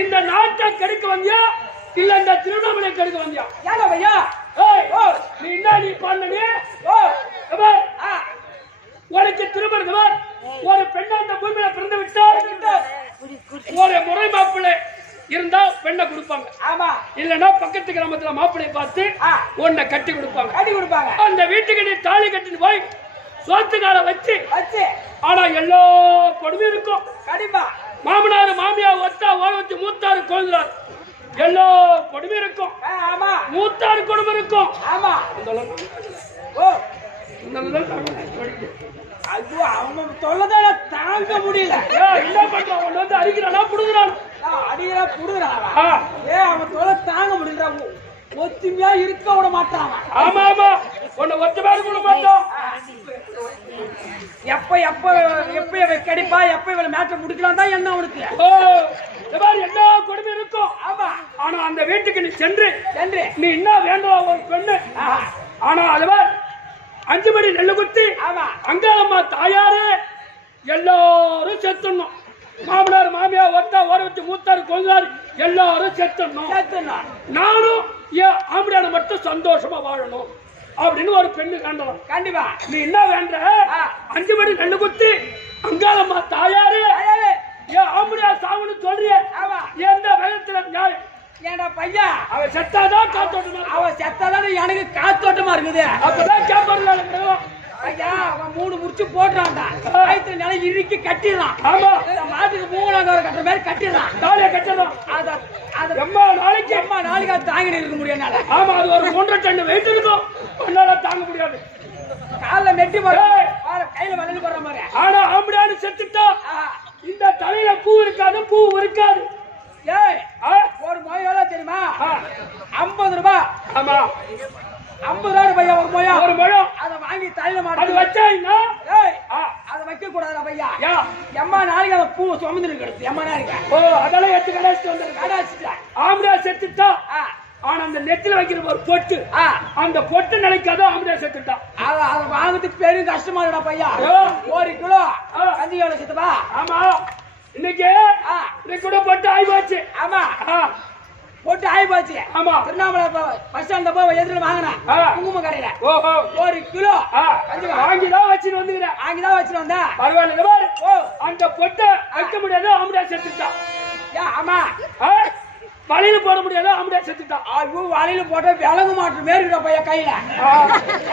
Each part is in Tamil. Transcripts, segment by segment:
இந்த நாட்டை கெடுக்க வந்தியா இல்ல இந்த திருவண்ணாமலை கெடுக்க வந்தியா? ஏங்க பையா நீ என்ன நீ பண்ணி உனக்கு திருமணம் ஒரு பெண்ணை அந்த பூமியில பிறந்து விட்டா ஒரு முறை மாப்பிள்ளை இருந்தா பெண்ணை கொடுப்பாங்க. ஆமா. இல்லன்னா பக்கத்து கிராமத்துல மாப்பிள்ளை பார்த்து உன்னை கட்டி கொடுப்பாங்க. அந்த வீட்டுக்கு நீ தாலி கட்டிட்டு போய் சோத்து கால வச்சு ஆனா எல்லா கொடுமையும் இருக்கும். கண்டிப்பா மாமனாரு மாமியார் ஒத்தா ஓரவச்சு மூத்தாரு கோயிலார் எல்லா கொடுமையும் இருக்கும். ஆமா. மூத்தாரு கொடுமை இருக்கும். ஆமா. ஓ ஐயோ அவன் தொல்லதான தாங்க முடியல. என்ன பண்றான்? அவன் வந்து அடிக்கிறானா புடுங்குறான்? அடிக்கிறா புடுங்குறான். அவன் தொல்லை தாங்க முடியல. ஒத்துமையா இருக்க விட மாட்டான். ஆமா ஆமா உன்னை ஒத்துமையா இருக்க மாட்டான். எப்ப எப்ப எப்ப கிடைப்பா எப்ப இவளை மேட்ச முடிக்கலாம் தான் என்ன உனக்கு எல்லா கொடுமை இருக்கும். ஆமா. ஆனா அந்த வீட்டுக்கு நீ சென்று நீ என்ன வேண்டாம் ஒரு பெண்ணு ஆனா அதுவா 5 மணி நெல்லு குத்தி அங்காளம்மா தாயாரு எல்லாரும் செத்துடணும். மாமனார் மாமியார் ஒத்தா ஓர வச்சு மூத்தாரு கொள்ளாரு எல்லாரும் செத்துடணும். நானும் என் ஆம்படியான மட்டும் சந்தோஷமா வாழணும் அப்படின்னு ஒரு பெண்ணு காண்டலாம். கண்டிப்பா நீ என்ன வேண்ட 5 மணி நெல்லு குத்தி அங்காளம்மா தாயாரு என் ஆம்படியா சாவுன்னு சொல்றிய எந்த வேகத்துல நியாயம்? ஏண்டா பையா அவன் செத்தாதான் காத்தோட்டமா அவன் செத்தாதான் எனக்கு காத்தோட்டமா இருக்குது. அப்பதான் கேப்பாரு ஐயா அவன் 3 முடிச்சு போடுறான்டா. வயிற்று நிலை இறுக்கி கட்டிடலாம். ஆமா மாட்டுக்கு 3ஆவது கட்டுற மாதிரி கட்டிடலாம். தாலியை கட்டணும். எம்மா நாளைக்கு அது தாங்கிட்டு இருக்க முடியாது. ஆமா அது ஒரு 1.5 டன் வெயிட் இருக்கும். ஒன்னால தாங்க முடியாது. கால நெட்டி போற கையில வளையல் போடுற மாதிரி. ஆனா ஆம்படியானு செத்துட்டா இந்த தலையில பூ இருக்காது பூ இருக்காது. ஏய் ஒரு மொய் தெரியுமா? 50 ரூபாய். ஆமா 50 ரூபாய் ஒரு மொயா. ஒரு மொயம் அதை வாங்கி தலையில மாட்டு. அது வச்சாயினா அதை வைக்க கூடாது பையா. எம்மா நாளைக்கு அந்த பூ சுமந்து இருக்கு. எம்மா நாளைக்கு அதெல்லாம் எடுத்து கடாச்சிட்டு வந்து கடாச்சிட்டா ஆம்படியா செத்துட்டா. ஆனா அந்த நெத்தில வைக்கிற ஒரு பொட்டு அந்த பொட்டு நினைக்காத ஆம்படியா செத்துட்டா. அதை வாங்குறதுக்கு பெரும் கஷ்டமா இருக்கா பையா. 1 கிலோ கஞ்சி எவ்வளவு செத்துப்பா? ஆமா இன்னைக்கு கூட பொட்டு ஆகி போச்சு. ஆமா போட்டு ஆகி போச்சு. ஆமா திருவண்ணாமலை பஸ் ஸ்டாண்ட்ல போய் எதிரில் வாங்கினேன் குங்கும கடையில. 1 கிலோ வாங்கிதான் வச்சுட்டு வந்துக்கிறேன். வாங்கிதான் வச்சுட்டு வந்தா பரவாயில்ல. அந்த பொட்டை வைக்க முடியாது ஆம்படியா செத்துட்டா. ஆமா வலையில போட முடியாது ஆம்படியா செத்துட்டா. ஐயோ வலையில போட்டா விலங்கு மாட்டு மேறிட பைய கையில.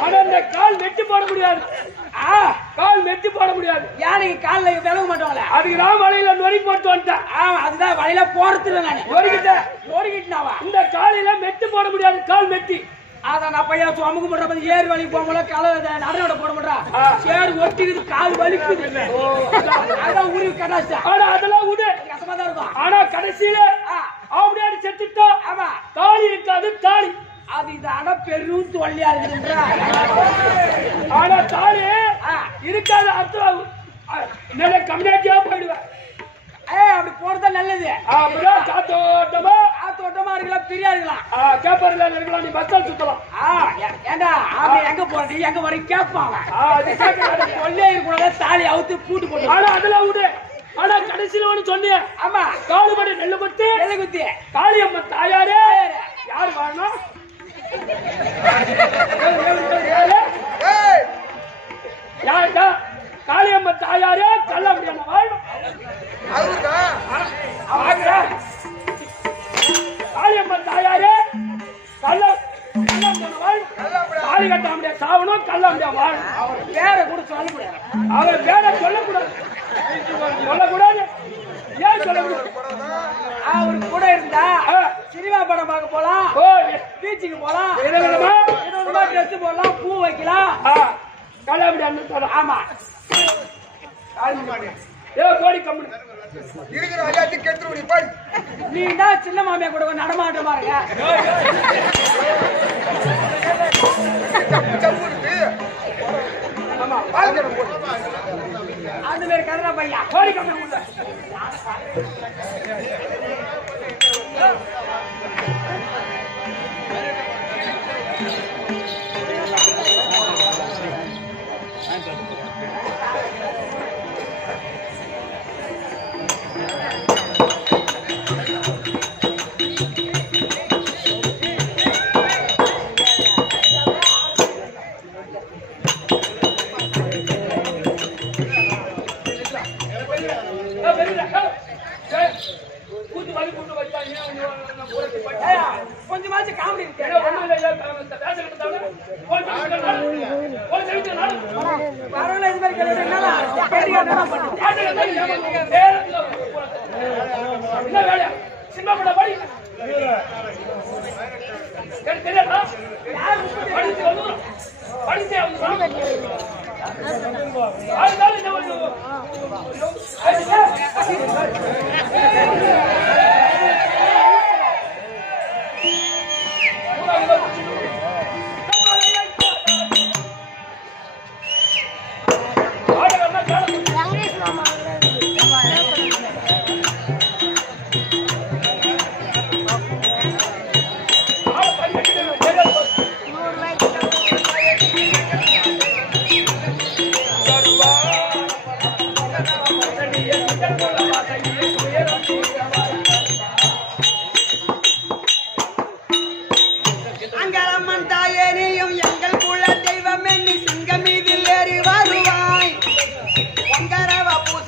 ஆனா இந்த கால் வெட்டி போட முடியாது. கால் வெட்டி போட முடியாது. யானைக்கு கால்ல விலங்க மாட்டோம்ல. அதுக்கு நான் வலையில நொறுக்கி போட்டு வந்துட்டேன். அதுதான் வலையில போறதுல நான் நொறுக்கிட்டேன். இந்த காலையில மெட்டி போட முடியாது. கால் மெட்டி அதான் நான் பையன் சுமக்கு முடுற ஏறு வலிக்கு போகும்போது காலை நடனோட போட மாட்டான். சேரு ஒட்டிக்குது கால் வலிக்குது. அதான் ஊருக்கு கடாச்சா. ஆனா அதெல்லாம் விடு கஷ்டமா தான் இருக்கும். ஆனா கடைசியில அப்படியே செத்துட்டா. ஆமா தாலி இருக்காது. தாலி அது இதான பெரும் தொல்லையா இருக்குன்ற. ஆனா தாலி இருக்காது. அர்த்தம் நல்ல கம்யூனிட்டியா போயிடுவேன். அப்படி போறதா நல்லது. அப்படிதான் காத்தோட்டமா இருக்கலாம். பிரியா இருக்கலாம். கேப்பர்ல இருக்கலாம். நீ பஸ்ஸால் சுத்தலாம். ஏண்டா அப்படி எங்க போறது எங்க வரைக்கும் கேட்பாங்க. கொல்லே இருக்கக்கூடாது. தாலி அவுத்து பூட்டு போட்டு. ஆனா அதெல்லாம் விடு. ஆனா கடைசியில ஒண்ணு சொன்னிய. ஆமா காலுபடி நெல்லு குத்தி காளியம்மா தாயாரே யாரு வாழணும்? யாருடா காளியம்மா தாயாரே கல்ல முடியாம வாழணும். காளியம்மா தாயாரே தாலி கட்ட முடியாது சாவணும் கல்ல முடியாது வாழணும் அவர் பேரை கூட சொல்ல முடியாது அவர் பேரை சொல்லக்கூடாது சொல்லக்கூடாது ஏன் சொல்லக்கூடாது அவர் கூட இருந்தா சினிமா படம் பார்க்க போலாம் ஓ பீச்சுக்கு போலாம் விதவிதமா ட்ரெஸ் போடலாம் பூ வைக்கலாம் கல்ல முடியாது ஆமா ஏ போடி கம்பெனி இருக்கிற ஐயாத்துக்கு எடுத்துருவடி போய் நீ தான் சின்ன மாமியா கூட நடமாட்ட பாருங்க ஆமா பால்கடம் போடு அந்த மாதிரி கதறா பையா போடி கம்பெனி உள்ள கொஞ்சமாச்சும் காமெடி பரவாயில்ல இது மாதிரி கேட்டு என்ன வேலையா சினிமா படம் படி தெரியாதா படிச்சு வந்து படிச்சே அங்கலம்மன் தாயேனியும் எங்கள் குல தெய்வம் என்னி சிங்கம் மீதில் ஏறி வருவாய் பொங்கரவ பூச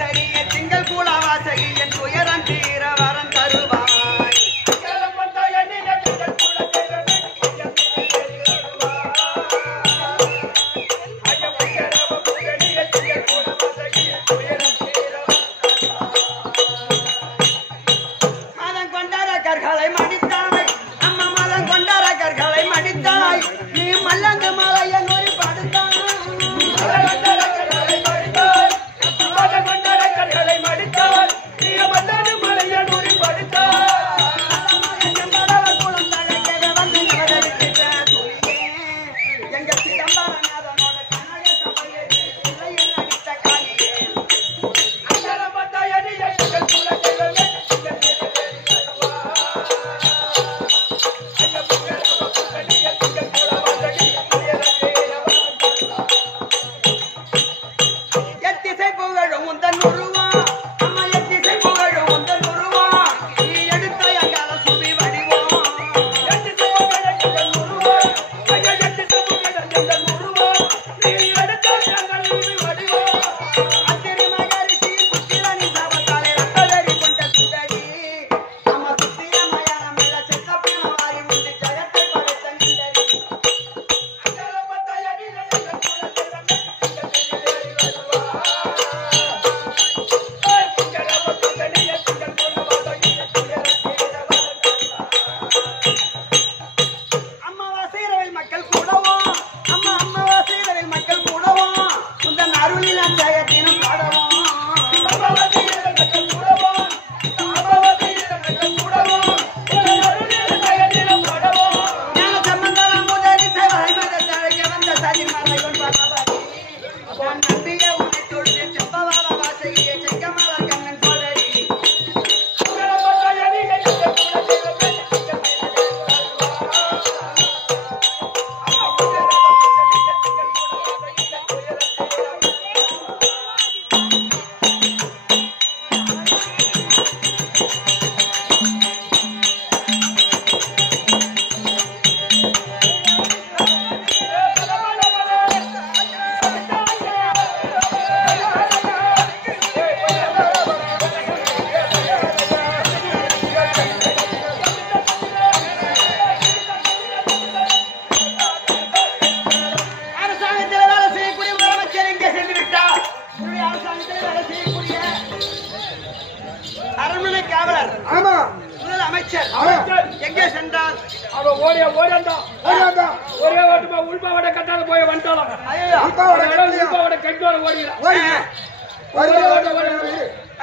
அமைச்சர் எங்கே சென்றார்? அவன் ஓடியாண்டா ஓடியாண்டா. ஒரே ஓட்டுமா உள்பாவோட கட்டாத போய் வந்துட்டாலும் ஐயோ உள்பாவோட கட்டு வர ஓடிடலாம்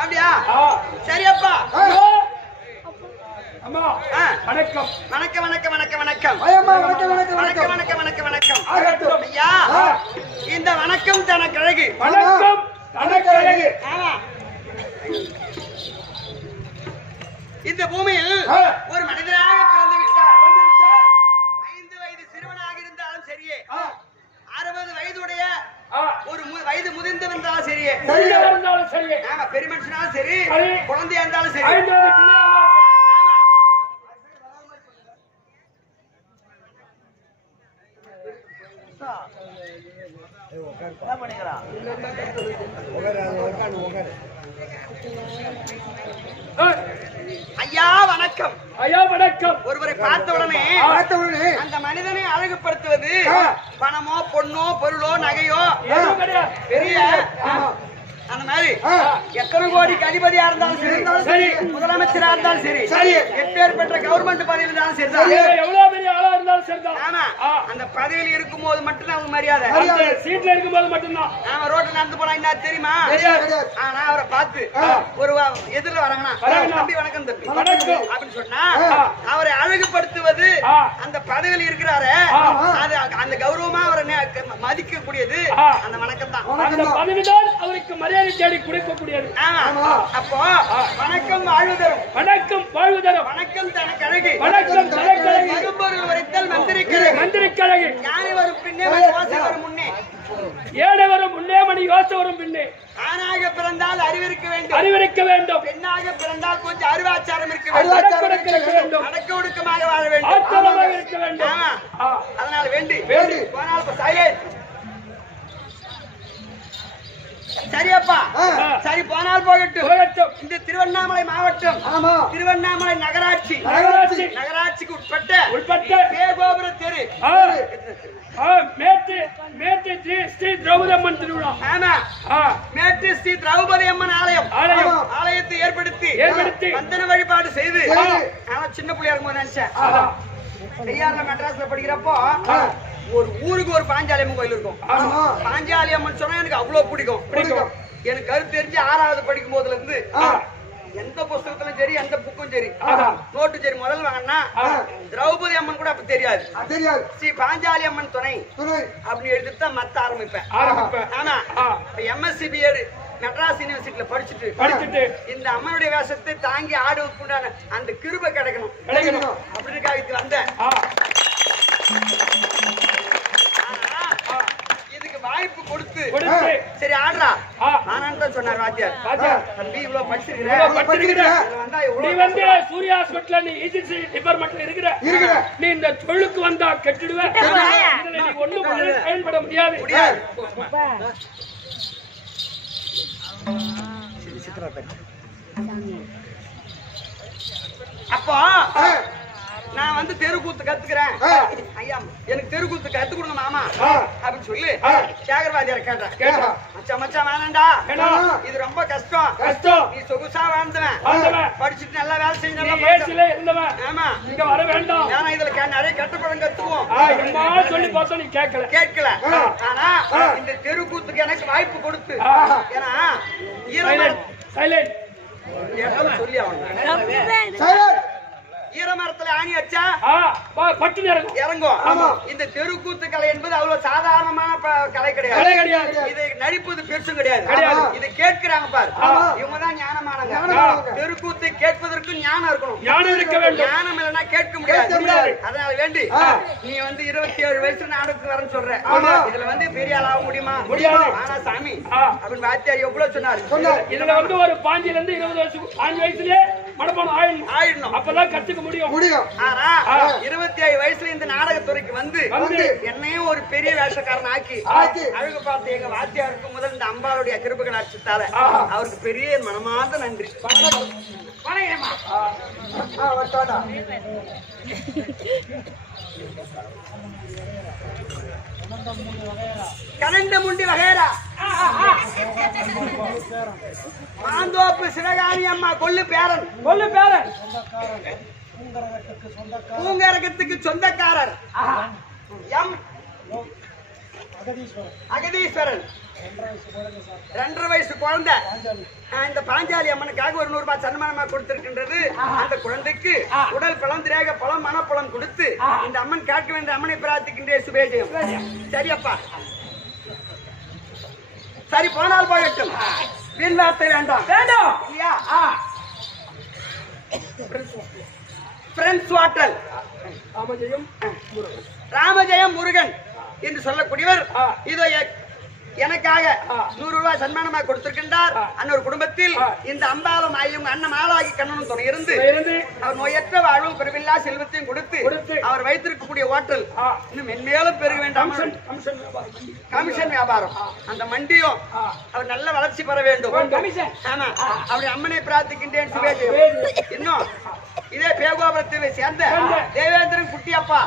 அப்படியா? சரியப்பா. அம்மா வணக்கம் வணக்கம் வணக்கம் வணக்கம் வணக்கம் ஐயம்மா வணக்கம் வணக்கம் வணக்கம் வணக்கம். வணக்கம் வணக்கம் வணக்கம் ஆகட்டும். ஐயா, இந்த வணக்கம் தனக்கு அழகு. வணக்கம் தனக்கழகு. ஆமா, இந்த பூமியில் ஒரு மனிதனாக பிறந்து விட்டார். 5 வயது சிறுவனாக இருந்தாலும் சரியே, 60 வயதுடைய ஒரு வயது முதிர்ந்தவன் இருந்தாலும் சரியே, சரியா இருந்தாலும் சரி ஆமா, பெரிய மனுஷனாலும் சரி, சரி. குழந்தையா இருந்தாலும் சரி, 5 வயது பிள்ளையா இருந்தாலும் சரி. ஐயா வணக்கம். ஐயா வணக்கம். ஒருவரை பார்த்த உடனே பார்த்தவனே அந்த மனிதனை அழகுபடுத்துவது பணமோ பொண்ணோ பொருளோ நகையோ எதுவும் கிடையாது. பெரிய அந்த மாதிரி எத்தனை கோடிக்கு அதிபதியா இருந்தாலும் சரி, சரி. முதலமைச்சரா இருந்தாலும் சரி, சரி. எப்பேற்பட்ட கவர்மெண்ட் பதவியில் இருந்தாலும் சரி, எவ்வளவு பெரிய ஆளா இருந்தாலும் சரிதான். ஆமா, அந்த பதவியில் இருக்கும் போது மட்டும்தான் அவங்க மரியாதை. அந்த சீட்ல இருக்கும்போது மட்டும்தான். ஆமா, ரோட்ல நடந்து போனா என்ன தெரியுமா? தெரியாது. ஆனா அவரை பார்த்து ஒரு எதிரில வராங்கன்னா தம்பி வணக்கம் தம்பி வணக்கம். அப்படின்னு சொன்னா அவரை அழகுபடுத்துவது அந்த பதவியில் இருக்கிறாரு, அது அந்த கௌரவமா அவரை மதிக்க கூடியது அந்த வணக்கம் தான். அந்த பதவிதான் அவருக்கு மரியாதை தேடி கொடுக்கக்கூடியது. ஆமா, அப்போ வணக்கம் வாழ்வு தரும். வணக்கம் வாழ்வு தரும். வணக்கம் தனக்கு அழகு. வணக்கம் தனக்கழகு. மறுபொருள் வரைத்தல் மந்திரிக்கழகு. மந்திரிக்கழகு. ஞானி வரும் பின்னே வாசி வரும் முன்னே. ஏழை வரும் முன்னே மணி யோசை வரும் பின்னே. ஆணாக பிறந்தால் அறிவிருக்க வேண்டும், அறிவிருக்க வேண்டும். பெண்ணாக பிறந்தால் கொஞ்சம் அறிவாச்சாரம் இருக்க வேண்டும், அடக்க இருக்க வேண்டும். அடக்க ஒடுக்கமாக வாழ வேண்டும், ஆச்சரியமாக இருக்க வேண்டும். ஆமா. அதனால வேண்டி வேண்டி. போனால் இப்ப சைலண்ட். சரியப்பா, சரி போனால் போகட்டும். போகட்டும். இந்த திருவண்ணாமலை மாவட்டம், ஆமா திருவண்ணாமலை நகராட்சி, நகராட்சி. நகராட்சிக்கு உட்பட்ட உட்பட்ட பேகோபுர தெரு. மேட்டு ஸ்ரீ திரௌபதி அம்மன் திருவிழா. ஆமா, மேட்டு ஸ்ரீ திரௌபதி அம்மன் ஆலயம். ஆலயம். ஆலயத்தை ஏற்படுத்தி வந்தன வழிபாடு செய்து, ஆனா சின்ன பிள்ளையா இருக்கும்போது நினைச்சேன், ஐயாறுல மெட்ராஸ்ல படிக்கிறப்போ ஒரு ஊருக்கு ஒரு பாஞ்சாலி அம்மன் கோயில் இருக்கும். பாஞ்சாலி அம்மன் சொன்னா எனக்கு அவ்வளவு பிடிக்கும். எனக்கு கருத்து தெரிஞ்சு 6வது படிக்கும் போதுல இருந்து எந்த புஸ்தகத்திலும் சரி, எந்த புக்கும் சரி, நோட்டு சரி, முதல்ல வாங்கினா திரௌபதி அம்மன் கூட அப்ப தெரியாது, ஸ்ரீ பாஞ்சாலி அம்மன் துணை அப்படின்னு எடுத்துட்டு தான் மத்த ஆரம்பிப்பேன். ஆமா, MSc BEd மெட்ராஸ் யூனிவர்சிட்டியில படிச்சுட்டு இந்த அம்மனுடைய வேஷத்தை தாங்கி ஆடுவதற்குண்டான அந்த கிருபை கிடைக்கணும் அப்படின்னு வந்தேன். இதுக்கு வாய்ப்பு கொடுத்து சரி ஆடுறா நானான்னு தான் சொன்னார் வாத்தியார். தம்பி இவ்வளவு படிச்சிருக்கிற சூர்யா ஹாஸ்பிட்டல்ல நீ ஏஜென்சி டிபார்ட்மெண்ட்ல இருக்கிற, நீ இந்த தொழிலுக்கு வந்தா கெட்டுடுவேன், நீ ஒண்ணும் பயன்பட முடியாது. அப்போ நான் வந்து தெருக்கூத்து கத்துக்கிறேன் ஐயா, எனக்கு தெருக்கூத்து கத்து கொடுங்க மாமா அப்படின்னு சொல்லி சேகர்வாதியார கேட்டேன். மச்சான் வேணாண்டா, இது ரொம்ப கஷ்டம், நீ சொகுசா வாழ்ந்தவன், படிச்சுட்டு நல்லா வேலை செய்யணும். ஆமா, இங்க வர வேண்டாம், ஏன்னா இதுல நிறைய கட்டுப்படம் கத்துக்குவோம். சொல்லி பார்த்தா நீ கேட்கல. ஆனா இந்த தெருக்கூத்துக்கு எனக்கு வாய்ப்பு கொடுத்து, ஏன்னா சொல்லி ஆகணும், ஈரமரத்துல ஆணி வச்சா பட்டு இறங்கும். இந்த தெருக்கூத்து கலை என்பது அவ்வளவு சாதாரணமான கலை கிடையாது. இது நடிப்பது பெருசும் கிடையாது. இது கேட்கிறாங்க பாரு, இவங்கதான் ஞானமானவங்க. தெருக்கூத்து கேட்பதற்கு ஞானம் இருக்கணும், ஞானம் இல்லைன்னா கேட்க முடியாது. அதனால வேண்டி நீ வந்து 27 வயசுல நாடகத்துக்கு வரேன்னு சொல்ற, இதுல வந்து பெரிய ஆள் ஆக முடியுமா? ஆனா சாமி அப்படின்னு வாத்தியார் எவ்வளவு சொன்னாரு. இதுல வந்து ஒரு 5 இருந்து 20 வயசு 5 வயசுலயே மனப்பாடம் ஆயிடணும், அப்பதான் கத்துக்க முடியும். ஆனா 27 வயசுல இந்த நாடகத்துறைக்கு வந்து என்னையும் ஒரு பெரிய வேஷக்காரன் ஆக்கி அழகு பார்த்து எங்க வாத்தியாருக்கு முதல் இந்த அம்பாளுடைய கிருபைகள் அடிச்சுட்டால அவருக்கு பெரிய மனமார்ந்த நன்றி. கரண்ட முண்டி வகைரா மாந்தோப்பு சிவகாமி அம்மா கொல்லு பேரன் பூங்கரகத்துக்கு சொந்தக்காரர் எம் அகதீஸ்வரன் 2.5 வயசு குழந்தை இந்த பாஞ்சாலி அம்மனுக்காக ஒரு 100 ரூபாய் சன்மானமா கொடுத்திருக்கின்றது. அந்த குழந்தைக்கு உடல் பலம், திரேக பலம், மனப்பலம் கொடுத்து இந்த அம்மன் கேட்க வேண்டிய அம்மனை பிரார்த்திக்கின்ற சுபேஜயம். சரியப்பா, சரி போனால் போகட்டும், வீண் வார்த்தை வேண்டாம். வேண்டாம் இல்லையா? பிரெண்ட்ஸ் ஹோட்டல் ராமஜெயம் முருகன் என்று சொல்லக்கூடியவர் இதோ எனக்காக 100 ரூபாய் சன்மானமா கொடுத்திருக்கின்றார். அன்னொரு குடும்பத்தில் இந்த அம்பாலம் இவங்க அண்ணன் ஆளாகி கண்ணனும் துணை இருந்து அவர் நோயற்ற வாழ்வும் பெருவில்லா செல்வத்தையும் கொடுத்து அவர் வைத்திருக்கக்கூடிய ஹோட்டல் இன்னும் மென்மேலும் பெருக வேண்டாம். கமிஷன் வியாபாரம் அந்த மண்டியும் அவர் நல்ல வளர்ச்சி பெற வேண்டும். ஆமா, அவருடைய அம்மனை பிரார்த்திக்கின்றேன். இன்னும் இதே பேகோபுரத்தை சேர்ந்த தேவேந்திரன் குட்டியப்பா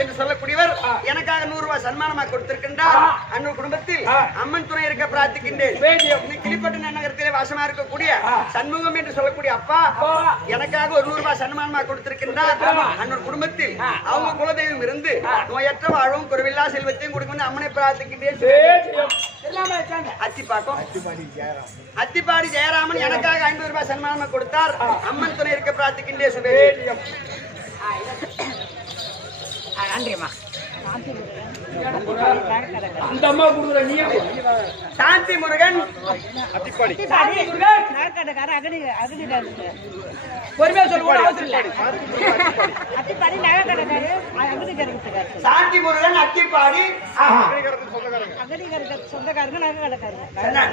என்று சொல்லக்கூடியவர் எனக்காக 100 ரூபாய் சன்மானமா கொடுத்திருக்கின்றார். அன்னொரு குடும்பத்தில் அம்மன் துணை இருக்க பிரார்த்திக்கின்றேன். கிளிப்பட்டு நகரத்திலே வாசமா இருக்கக்கூடிய சண்முகம் என்று சொல்லக்கூடிய அப்பா எனக்காக 100 ரூபாய் சன்மானமா கொடுத்திருக்கின்றார். அன்னொரு குடும்பத்தில் அவங்க குலதெய்வம் இருந்து நோயற்ற வாழும் குறைவில்லா செல்வத்தையும் கொடுக்கணும் அம்மனை பிரார்த்திக்கின்றேன். அத்திப்பாடி ஜெயராமன் எனக்காக 500 ரூபாய் சன்மானமா கொடுத்தார். அம்மன் துணை இருக்க பிரார்த்திக்கின்றேன். சுபேஜயம். அந்த அம்மா கொடுக்குற நீ சாந்தி முருகன் பொறுமையா சொல்லுவோம் அவசரம் இல்ல. சாந்தி முருகன் அத்திப்பாடி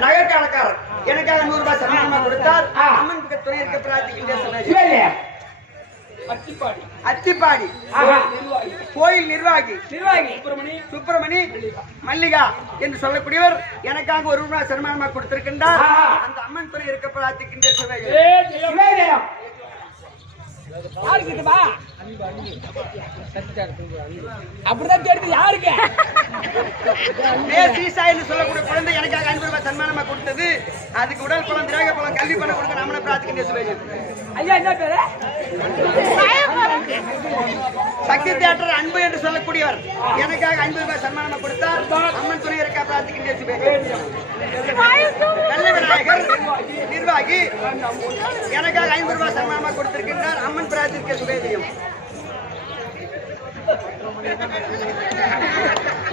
நகைக்கடக்காரர் எனக்காக 100 ரூபாய் சன்மானமா கொடுத்தார். அம்மன் துணை இருக்க பிரார்த்திக்கின்றேன். அத்திப்பாடி கோயில் நிர்வாகி சுப்பிரமணி மல்லிகா என்று சொல்லக்கூடியவர் எனக்காக 1 ரூபாய் சன்மானமா கொடுத்திருக்கின்றார். அந்த அம்மன் துணை இருக்க பிரார்த்திக்கின்ற சுபேஜயம். அப்படிதான் தெரியுது யாருக்கு சொல்லக்கூடிய குழந்தை எனக்காக 500 ரூபாய் சன்மானமா கொடுத்தது. அதுக்கு உடல் பலம், திரேக பலம், கல்வி பணம் கொடுக்க அம்மனை பிரார்த்திக்கின்ற சுபேஜயம். ஐயா என்ன பேரு? சக்தி தியேட்டர் அன்பு என்று சொல்லக்கூடியவர் எனக்காக 50 ரூபாய் சன்மானமா கொடுத்தார். அம்மன் துணை இருக்க பிரார்த்திக்கின்ற சுபேஜயம். நல்ல விநாயகர் நிர்வாகி எனக்காக 50 ரூபாய் சன்மானமா கொடுத்திருக்கின்றார். அம்மன் பிரார்த்திக்க சுபேஜயம்.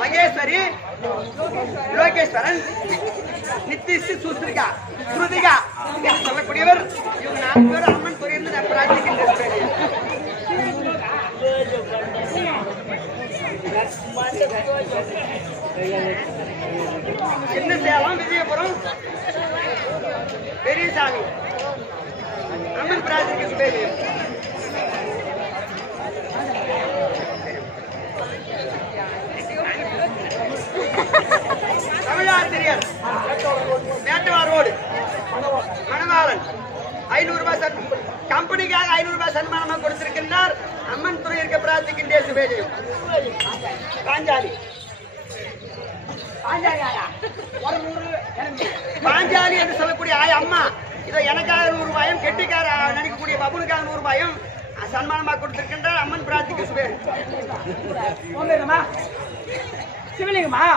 மகேஸ்வரி லோகேஸ்வரன் நித்திஷ் சுஸ்திரிகா ஸ்ருதிகா என்று சொல்லக்கூடியவர் இவங்க 4 பேர் அம்மன் துறையிலிருந்து பிரார்த்திக்கின்ற சுபேஜயம். சின்ன சேலம் விஜயபுரம் பெரியசாமி அம்மன் பிரார்த்திக்க சுபேஜயம். தமிழாசிரியர் மேட்டவார் ரோடு மணவாளன் 500 ரூபாய் கம்பெனிக்காக 500 ரூபாய் சன்மானமா கொடுத்திருக்கின்றார். அம்மன் துறை இருக்க பிரார்த்திக்கின்ற சுபேஜயம். பாஞ்சாலி என்று சொல்லக்கூடிய அம்மா இதோ எனக்காக 100 ரூபாயும் கெட்டிக்கார நடிக்கக்கூடிய பபுனுக்காக 100 ரூபாயும் சன்மானமா கொடுத்திருக்கின்றார். அம்மன் பிரார்த்திக்க சுபேஜயம். சிவலிங்கம்மா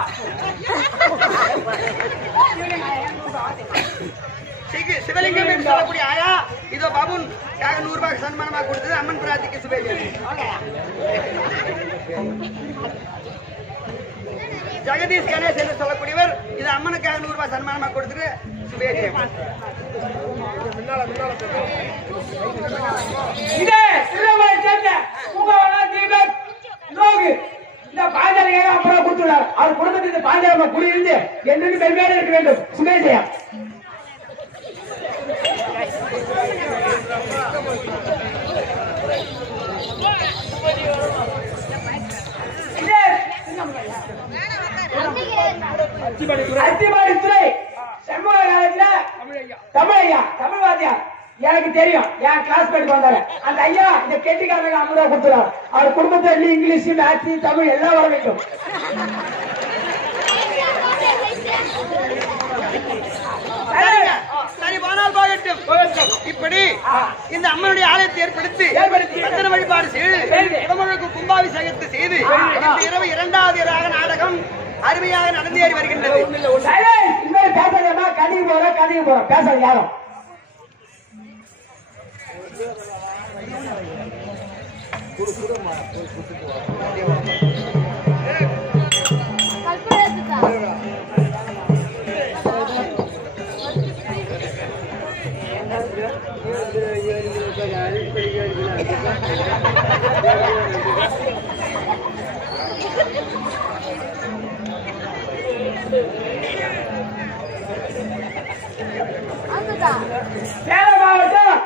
சிவலிங்கம் என்று சொல்லக்கூடிய ஆயா இதோ பபுன் 100 ரூபாய் சன்மானமா கொடுத்தது. அம்மன் பிரார்த்திக்க சுபேஜயம். ஜெகதீஷ் கணேஷ் என்று சொல்லக்கூடியவர் இது அம்மனுக்காக 100 ரூபாய் சன்மானமா கொடுத்துட்டு சுபேஜயம். இந்த பாஞ்சாலி அப்புறம் கொடுத்துள்ளார். அவர் குடும்பத்தில் இந்த பாஞ்சாலி குடியிருந்து என்று பெருமையாக இருக்க வேண்டும். சுபேஜயம். அத்திபாடி துறை சண்முக காலேஜ்ல தமிழையா தமிழ்வாதியார் எனக்கு தெரியும். என் கிளாஸ்மேட் வந்தாரு அந்த ஐயா இந்த கெட்டிக்காரங்க 50 ரூபாய் கொடுத்துறாரு. அவர் குடும்பத்தில் இங்கிலீஷ், மேத்ஸ், தமிழ் எல்லாம் வர வேண்டும். சரி போனால் போகட்டும். இப்படி இந்த அம்மனுடைய ஆலயத்தை ஏற்படுத்தி சந்தன வழிபாடு செய்து இடமுழுக்கு கும்பாபிஷேகத்தை செய்து இன்று இரவு 2வது இரவாக நாடகம் அருமையாக நடந்தேறி வருகின்றது. கதைக்கு போறோம் பேசாது யாரும். சேலம் மாவட்டம்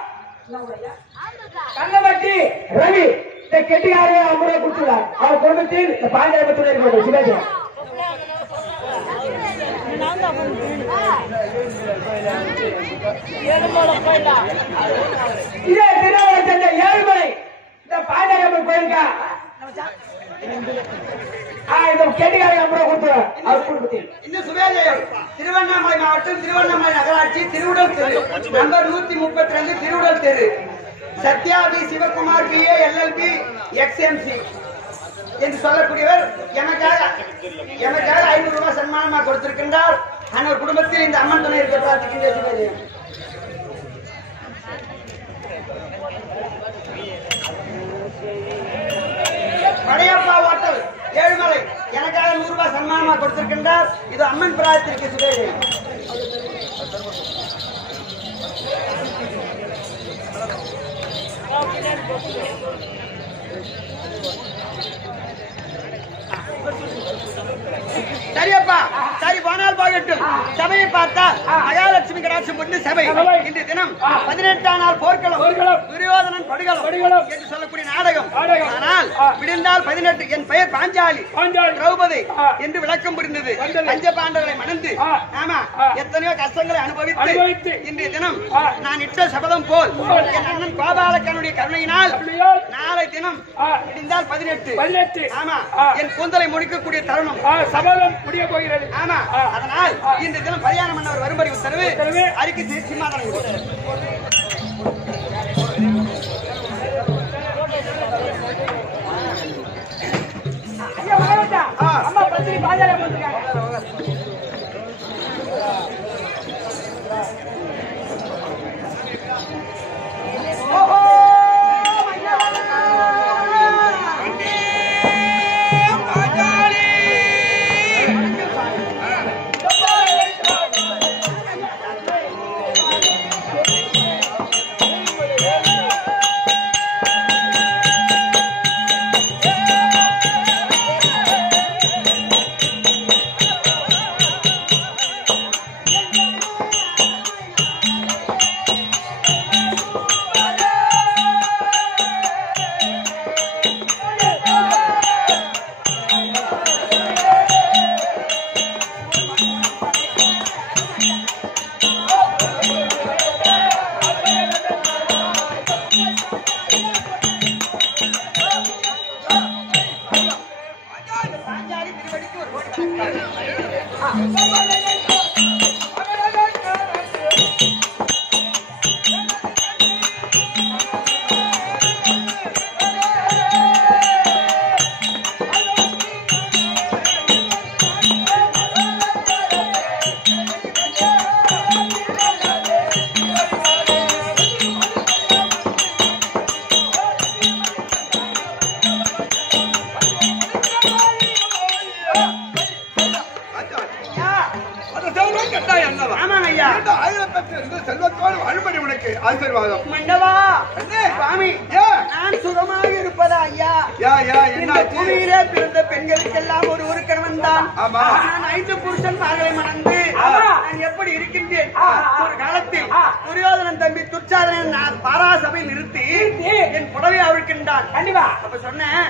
கண்ணபட்டி ரவி கெட்டியாரே 50 ரூபாய் கொடுத்துள்ளார். அவர் குடும்பத்தில் பாண்டியபுரத்தில் இருக்கிற சிவாஜி இதே திருவண்ணாமலை சேர்ந்த ஏழுமலை இந்த பாண்டியபுரம் கோயிலுக்கா கெட்டியாரே 50 ரூபாய் கொடுத்துள்ளார். அவர் குடும்பத்தில் இந்த சுபேஜயம் திருவண்ணாமலை மாவட்டம் திருவண்ணாமலை நகராட்சி திருவுடல் தெரு நம்பர் 132 திருவுடல் தெரு சத்யாபி சிவகுமார் BA LLB XMC என்று சொல்லக்கூடியவர் எனக்காக 500 ரூபாய் சன்மானமாக கொடுத்திருக்கின்றார். அந்த குடும்பத்தில் இந்த அம்மன் துணை இருக்க பிரார்த்திக்கின்ற சுபேஜயம். படையப்பா ஹோட்டல் ஏழுமலை எனக்காக 100 ரூபாய் சன்மானமாக கொடுத்திருக்கின்றார். இது அம்மன் பிரார்த்திக்கு சுபேஜயம். சரியப்பா சரி போனால் போகட்டும். சபையை பார்த்தா மகாலட்சுமி கடாட்சம் கொண்டு சபை இன்று தினம் 18ஆம் நாள் போர்க்களம் துரியோதனன் படுகளம் என்று சொல்லக்கூடிய நாடகம். ஆனால் விடிந்தால் 18 என் பெயர் பாஞ்சாலி திரௌபதி என்று விளக்கம் புரிந்தது. பஞ்ச பாண்டவர்களை மணந்து ஆமா எத்தனையோ கஷ்டங்களை அனுபவித்து இன்றைய தினம் நான் இட்ட சபதம் போல் என் அண்ணன் கோபாலக்கனுடைய கருணையினால் நாளை தினம் விடிந்தால் 18 ஆமா என் கூந்தலை முடிக்கக்கூடிய தருணம் சபதம் முடிய போகிறது. ஆமா அதனால் இந்த தினம் பரியாண மன்னவர் வரும்படி உத்தரவு அறிக்கை சிம்மாதனம். அம்மா பத்திரி பாஜாரா போட்டுருக்காங்க. செல்வத்தோடு அனுமதி உனக்கு ஆசீர்வாதம். மண்டவா சுவாமி நான் சுகமாக இருப்பதா ஐயா? இந்த பூமியிலே பிறந்த பெண்களுக்கெல்லாம் ஒரு கணவன் தான். நான் 5 புருஷன்மார்களை மணந்து நான் எப்படி இருக்கின்றேன்? ஒரு காலத்தில் துரியோதனன் தம்பி துச்சாதனன் நான் பாராசபையில் நிறுத்தி என் புடவை அவிழ்க்கின்றான். கண்டிப்பா அப்ப சொன்னேன்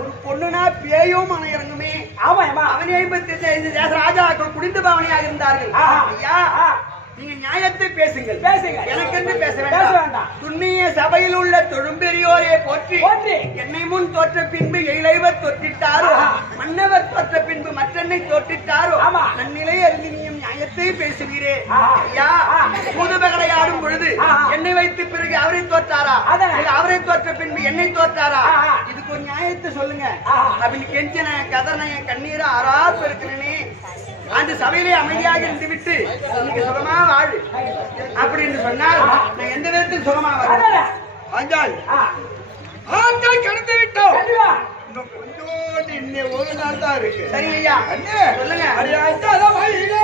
ஒரு பொண்ணுனா பேயும் மன இறங்குமே. அவன் 55 தேச ராஜாக்கள் குடிந்து பாவனையாக இருந்தார்கள். ஐயா நீங்க நியாயத்தை பேசுங்கள். எனக்கு பேச வேண்டாம். துண்ணிய சபையில் உள்ள தொழும்பெரியோரே போற்றி என்னை முன் தோற்ற பின்பு எயிலைவர் தொற்றிட்டாரோ மன்னவர் தோற்ற பின்பு மற்றென்னை தோற்றிட்டாரோ நன்னிலை அறிந்து நீயும் நியாயத்தை பேசுகிறேன். ஐயா, பூதபகலை ஆடும் பொழுது என்னை வைத்து பிறகு அவரை தோற்றாரா, அவரை தோற்ற பின்பு என்னை தோற்றாரா? இதுக்கு ஒரு நியாயத்தை சொல்லுங்க அப்படின்னு கெஞ்சன கதனை கண்ணீரை ஆறாப்பு இருக்கிறேனே. அந்த சபையிலே அமைதியாக இருந்து விட்டு இன்னைக்கு சுகமா வாழு அப்படின்னு சொன்னால் நான் எந்த விதத்தில் சுகமா வாழ்றேன்? ஆண்டாள் ஆண்டாள் கடந்து விட்டோம். இன்னும் கொஞ்சோண்டு இன்னும் ஒரு நாள் தான் இருக்கு. சரி ஐயா, அண்ணே சொல்லுங்க. அடியாச்சாதான் வழியிலே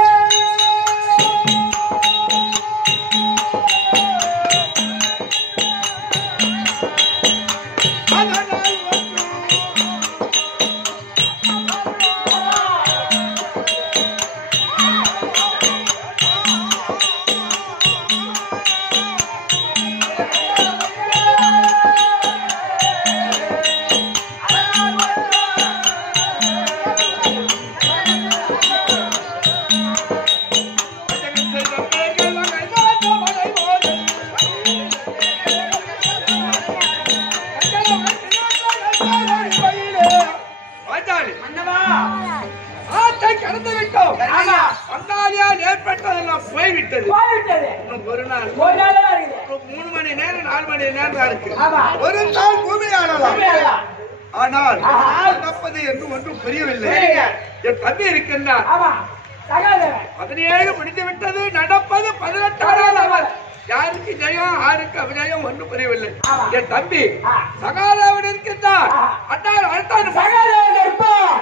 ஏற்பட்டதெல்லாம் போய்விட்டது. ஒரு நாள் 3 மணி நேரம் 4 மணி நேரம் தான் இருக்கு. ஒரு நாள் பூமியானலாம். ஆனால் நடப்பது என்று ஒன்றும் புரியவில்லை. என் தம்பி இருக்கின்றார். 17 முடிந்து விட்டது. நடப்பது 18. யாருக்கு ஜெயம் யாருக்கு அபிஜயம் ஒன்றும் புரியவில்லை. என் தம்பி சகாராவன் இருக்கின்றார். அண்ணால் அடுத்தான் சகாராவன் இருப்பார்.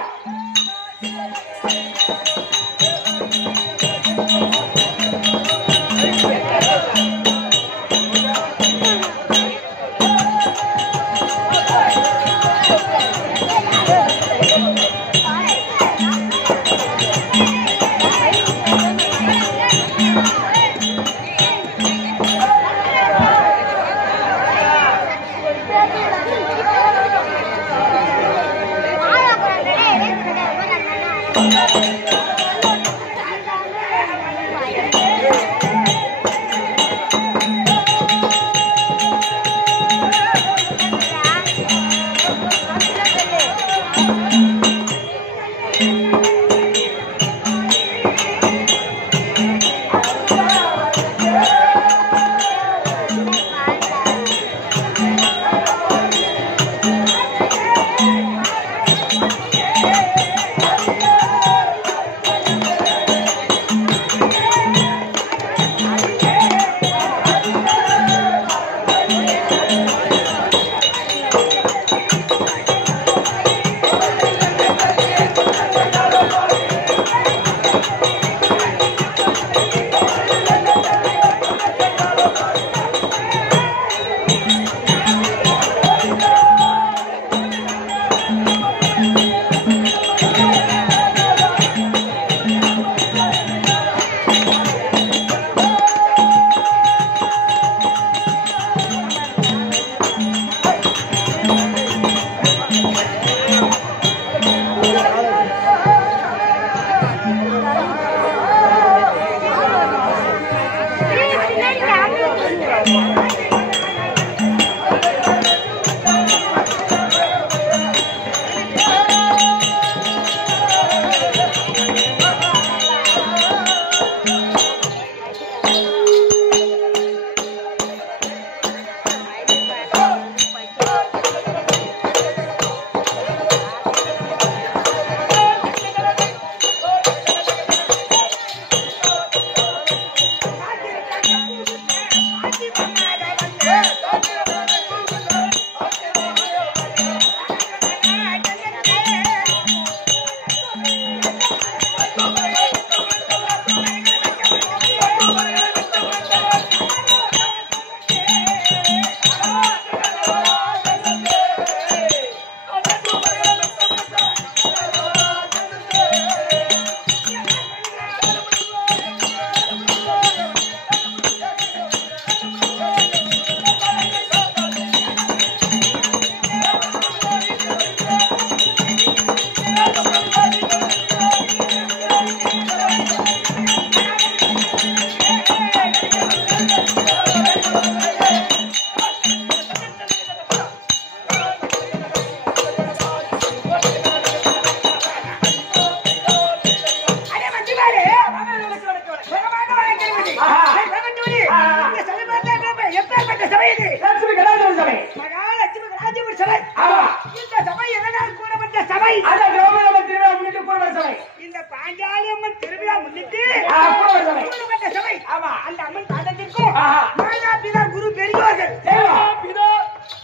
சபை அந்த திரௌபதி அம்மன் திருவிழா முன்னிட்டு கூடுவர் சபை. இந்த பாஞ்சாலி அம்மன் திருவிழா முன்னிட்டு கூடுவர் சபை. கூடுபட்ட சபை. ஆமா. அந்த அம்மன் பாதத்திற்கும் ஆஹா. மாதா பிதா குரு பெரியோர்கள் தெய்வம். பிதா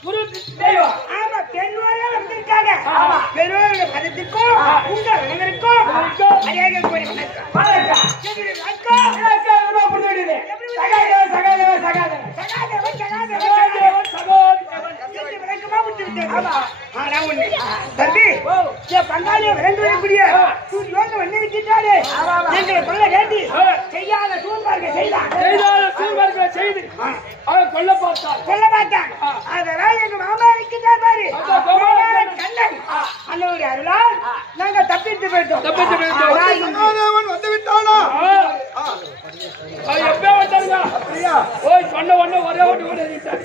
குரு தெய்வம். ஆமா பெரியோர்கள் வந்திருக்காங்க. ஆமா. பெரியோர்கள் பதத்திற்கும் உங்க அனைவருக்கும் அநேக கோடி வணக்கம். பாருங்க. எப்படி வணக்கம்? எனக்கு ரொம்ப பிடிச்சிருக்குது. சகாதேவன், சகாதேவன், சகாதேவன். சகாதேவன், சகாதேவன், சகோதரன், சகோதரன். எப்படி வணக்கமா விட்டுவிட்டேன். ஆனா ஒண்ணு தம்பி என் பங்காளியை வேண்டுவதற்குரிய யோகம் வந்திருக்கின்றாரு. எங்களை கொள்ள வேண்டி செய்யாத சூழ்வார்கள் செய்தான் செய்தாத சீர்வர்களை செய்து அவன் கொல்ல பார்த்தார். சொல்ல மாட்டாங்க. அதனால் எங்க மாமா இருக்கின்றார் பாரு கண்ணன் அண்ணோட அருளால் நாங்க தப்பித்து போயிட்டோம். தப்பித்து போயிட்டோம். ஆனால் இந்த சகாதேவன் வந்து விட்டானா? அவன் எப்ப வந்தாருங்க? ஓய் சொன்ன உடனே ஒரே ஓட்டு ஓடி வந்துட்டாரு.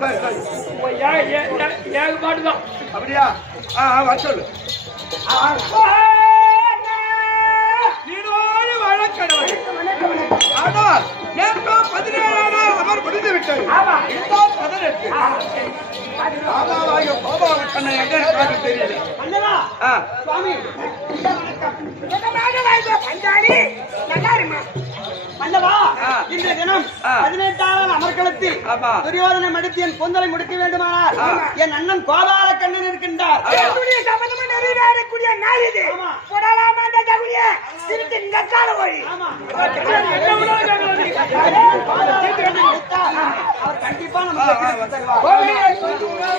சரி, சரி. ஏக பாட்டுதான். அப்படியா? வர சொல்லு. நீடோடி வழக்கடவுள். ஆனால் நேற்றோ 17 அமர் முடிந்து விட்டது. இப்போ 18. மாமாவாகிய கோபால கண்ணன் எங்க இருக்காரு தெரியல. மன்னரா, ஆ. சுவாமி சுகமாக வாழ்க பஞ்சாலி. நல்லா இருமா மன்னவா. இன்றைய தினம் 18ஆம் அமர்க்களத்தில் ஆமா. துரியோதனை மடித்து என் பொந்தலை முடிக்க வேண்டுமானால் என் அண்ணன் கோபால கண்ணன் இருக்கின்றார். சம்பந்தமா நிறைவேறக்கூடிய நாள் இது. போடலாமா அந்த தகுதிய திருட்டு இந்த கால வழி. அவர் கண்டிப்பா நமக்கு தருவார்.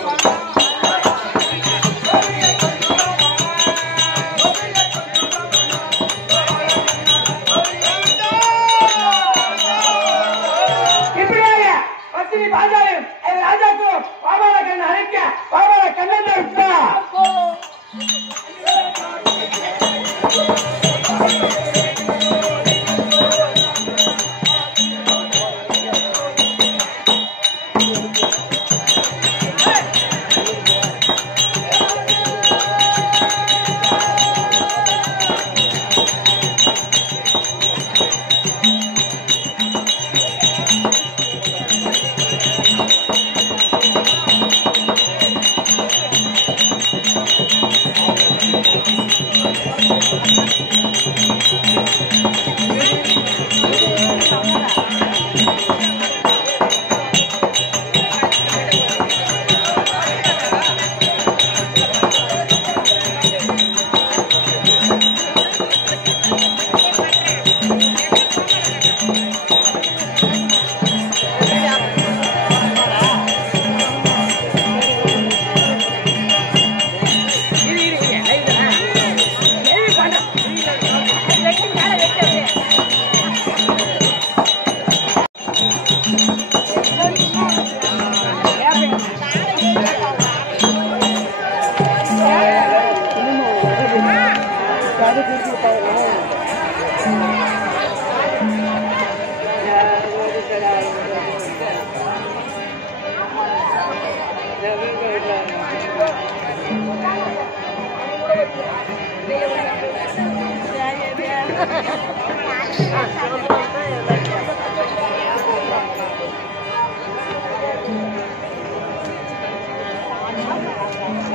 இப்படியாக பத்தினி பாஞ்சாலியும் ராஜாக்கும் பாபால கண்ணன் அழைக்க பாபால கண்ணன் இருக்கா.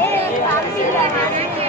Hey,